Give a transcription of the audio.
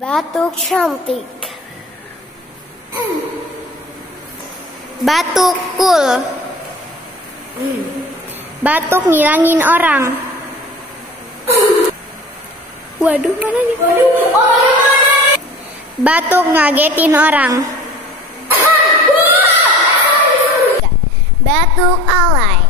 Batuk cantik. Batuk cool. Batuk ngilangin orang. Waduh, mana nih? Batuk ngagetin orang. Batuk alay.